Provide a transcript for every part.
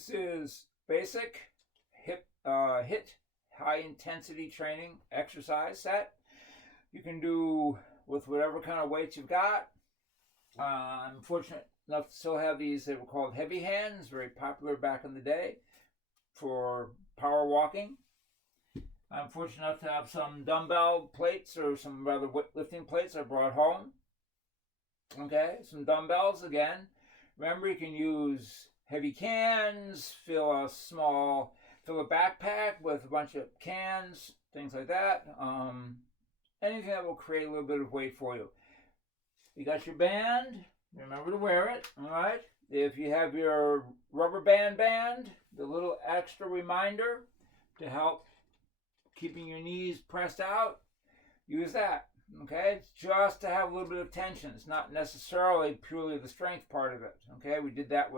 This is basic HIT high intensity training exercise set. You can do with whatever kind of weights you've got. I'm fortunate enough to still have these. They were called heavy hands, very popular back in the day for power walking. I'm fortunate enough to have some dumbbell plates or some rather lifting plates I brought home. Okay, some dumbbells again. Remember, you can use heavy cans, fill a backpack with a bunch of cans, things like that. Anything that will create a little bit of weight for you. You got your band, remember to wear it, all right? If you have your rubber band, the little extra reminder to help keeping your knees pressed out, use that, okay? It's just to have a little bit of tension. It's not necessarily purely the strength part of it, okay? We did that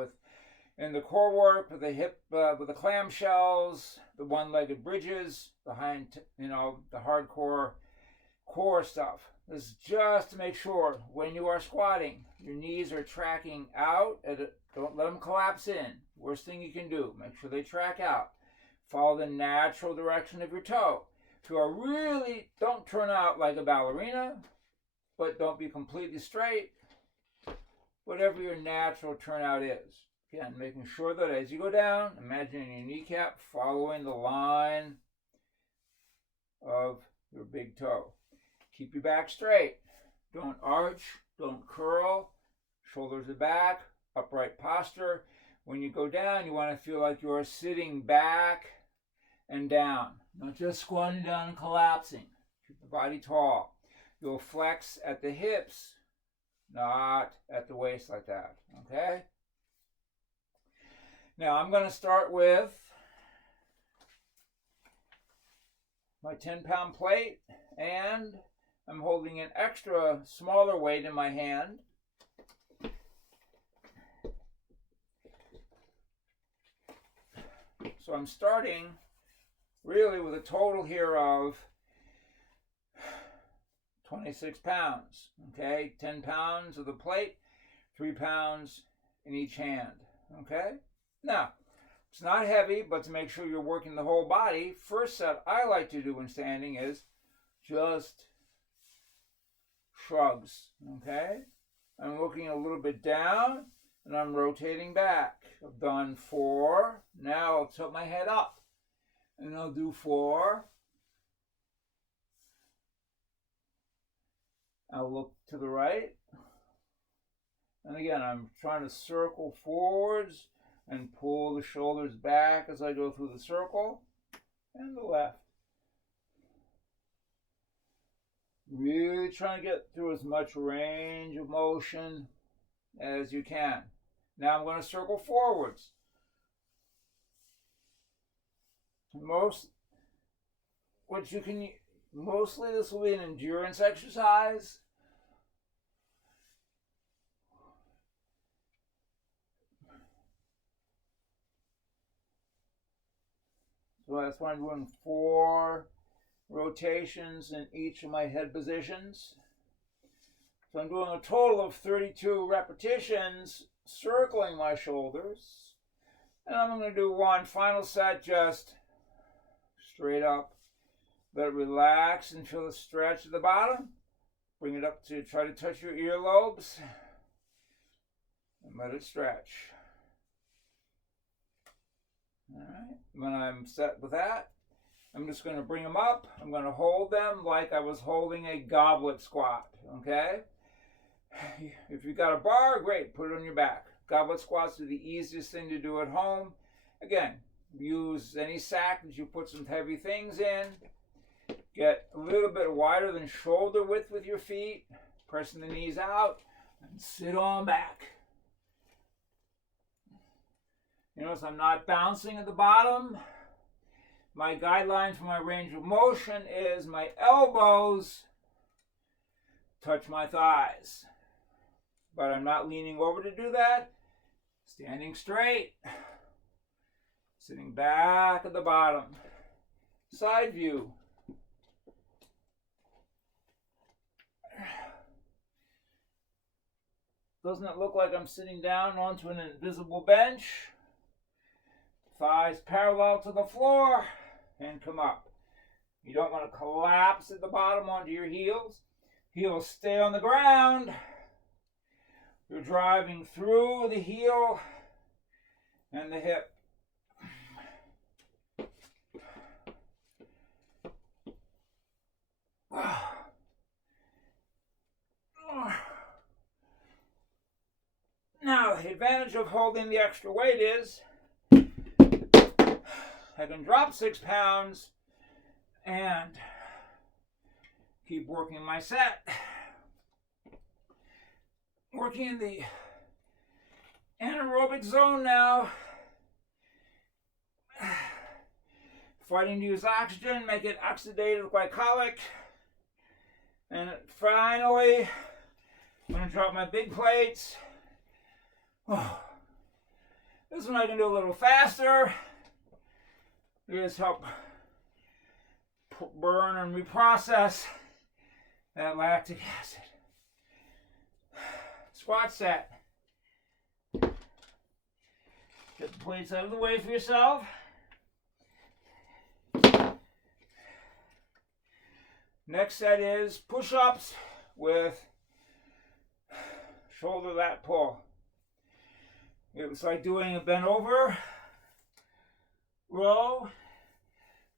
in the core work with the hip, with the clamshells, the one-legged bridges, the hardcore core stuff. This is just to make sure when you are squatting, your knees are tracking out. Don't let them collapse in. Worst thing you can do, make sure they track out. Follow the natural direction of your toe. So don't turn out like a ballerina, but don't be completely straight. Whatever your natural turnout is. Again, making sure that as you go down, imagining your kneecap following the line of your big toe. Keep your back straight. Don't arch, don't curl. Shoulders are back, upright posture. When you go down, you want to feel like you're sitting back and down, not just squatting down and collapsing. Keep the body tall. You'll flex at the hips, not at the waist like that, okay? Now I'm going to start with my 10-pound plate, and I'm holding an extra smaller weight in my hand. So I'm starting really with a total here of 26 pounds, okay? 10 pounds of the plate, 3 pounds in each hand, okay? Now, it's not heavy, but to make sure you're working the whole body, first set I like to do when standing is just shrugs, okay? I'm looking a little bit down, and I'm rotating back. I've done 4. Now I'll tilt my head up, and I'll do 4. I'll look to the right. And again, I'm trying to circle forwards and pull the shoulders back as I go through the circle, and the left. Really trying to get through as much range of motion as you can. Now I'm going to circle forwards. Mostly this will be an endurance exercise. So that's why I'm doing 4 rotations in each of my head positions. So I'm doing a total of 32 repetitions circling my shoulders. And I'm going to do one final set just straight up. Let it relax and feel the stretch at the bottom. Bring it up to try to touch your earlobes. And let it stretch. All right. When I'm set with that, I'm just going to bring them up. I'm going to hold them like I was holding a goblet squat, okay? If you've got a bar, great, put it on your back. Goblet squats are the easiest thing to do at home. Again, use any sack that you put some heavy things in. Get a little bit wider than shoulder width with your feet, pressing the knees out, and sit on back. You notice I'm not bouncing at the bottom. My guideline for my range of motion is my elbows touch my thighs. But I'm not leaning over to do that. Standing straight. Sitting back at the bottom. Side view. Doesn't it look like I'm sitting down onto an invisible bench? thighs parallel to the floor and come up. You don't want to collapse at the bottom onto your heels. Heels stay on the ground. You're driving through the heel and the hip. Now, the advantage of holding the extra weight is I can drop 6 pounds and keep working my set. Working in the anaerobic zone now. Fighting to use oxygen, make it oxidative glycolic. And finally, I'm going to drop my big plates. This one I can do a little faster. Just help burn and reprocess that lactic acid. Squat set. Get the plates out of the way for yourself. Next set is push-ups with shoulder lat pull. It's like doing a bent over row.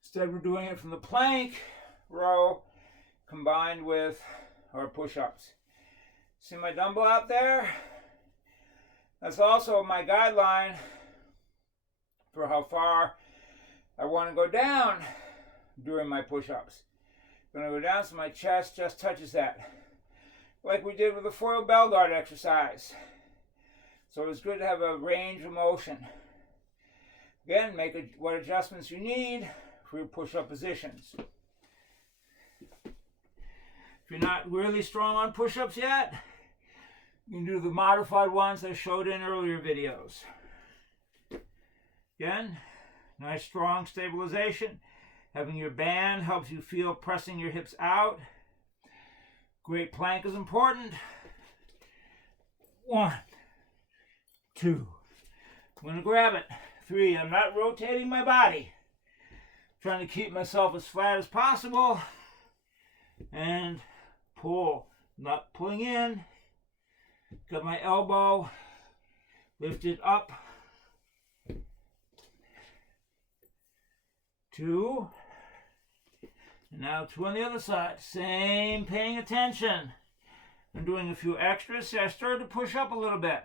Instead, we're doing it from the plank row combined with our push-ups. See my dumbbell out there? That's also my guideline for how far I want to go down during my push-ups. I'm going to go down so my chest just touches that. Like we did with the foil bell guard exercise. So it's good to have a range of motion. Again, make what adjustments you need for your push-up positions. If you're not really strong on push-ups yet, you can do the modified ones I showed in earlier videos. Again, nice strong stabilization. Having your band helps you feel pressing your hips out. Great plank is important. 1, 2. I'm going to grab it. 3. I'm not rotating my body. I'm trying to keep myself as flat as possible. And pull. I'm not pulling in. Got my elbow lifted up. 2. And now 2 on the other side. Same, paying attention. I'm doing a few extras. See, I started to push up a little bit.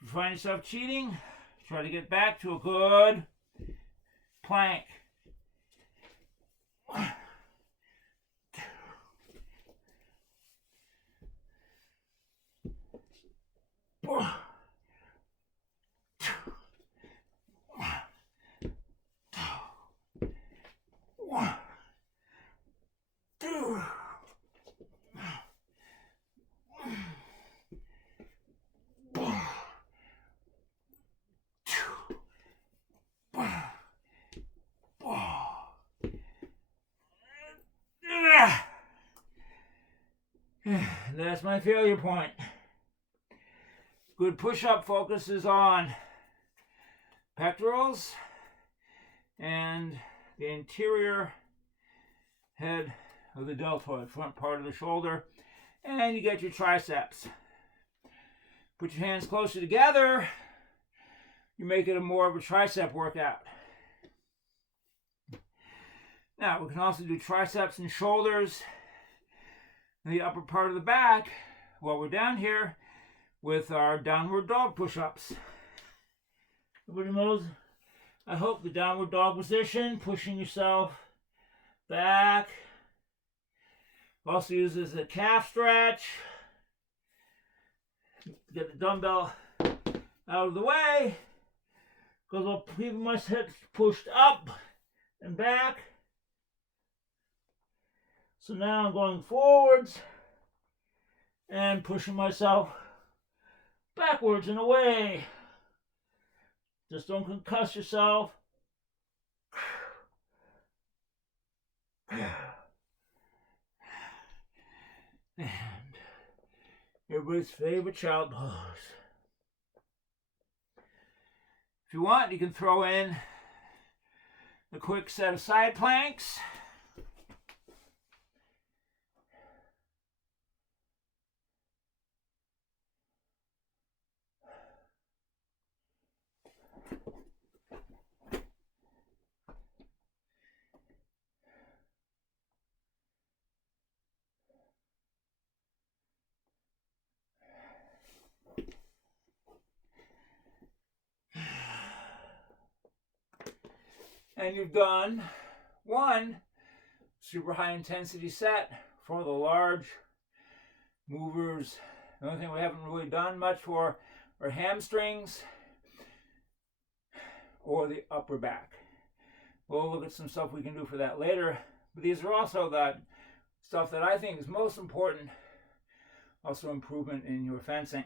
If you find yourself cheating, try to get back to a good plank. 1, 2. 1, 2. 1, 2. 1, 2. That's my failure point. Good push-up focuses on pectorals and the interior head of the deltoid, front part of the shoulder, and you get your triceps. Put your hands closer together, you make it more of a tricep workout. Now, we can also do triceps and shoulders in the upper part of the back while we're down here with our downward dog push-ups. Everybody knows, I hope, the downward dog position, pushing yourself back. Also uses a calf stretch. Get the dumbbell out of the way, because I'll keep my hips pushed up and back. So now I'm going forwards and pushing myself backwards and away. Just don't concuss yourself. And everybody's favorite child pose. If you want, you can throw in a quick set of side planks. And you've done one super high intensity set for the large movers. The only thing we haven't really done much for are hamstrings or the upper back. We'll look at some stuff we can do for that later. But these are also the stuff that I think is most important. Also improvement in your fencing.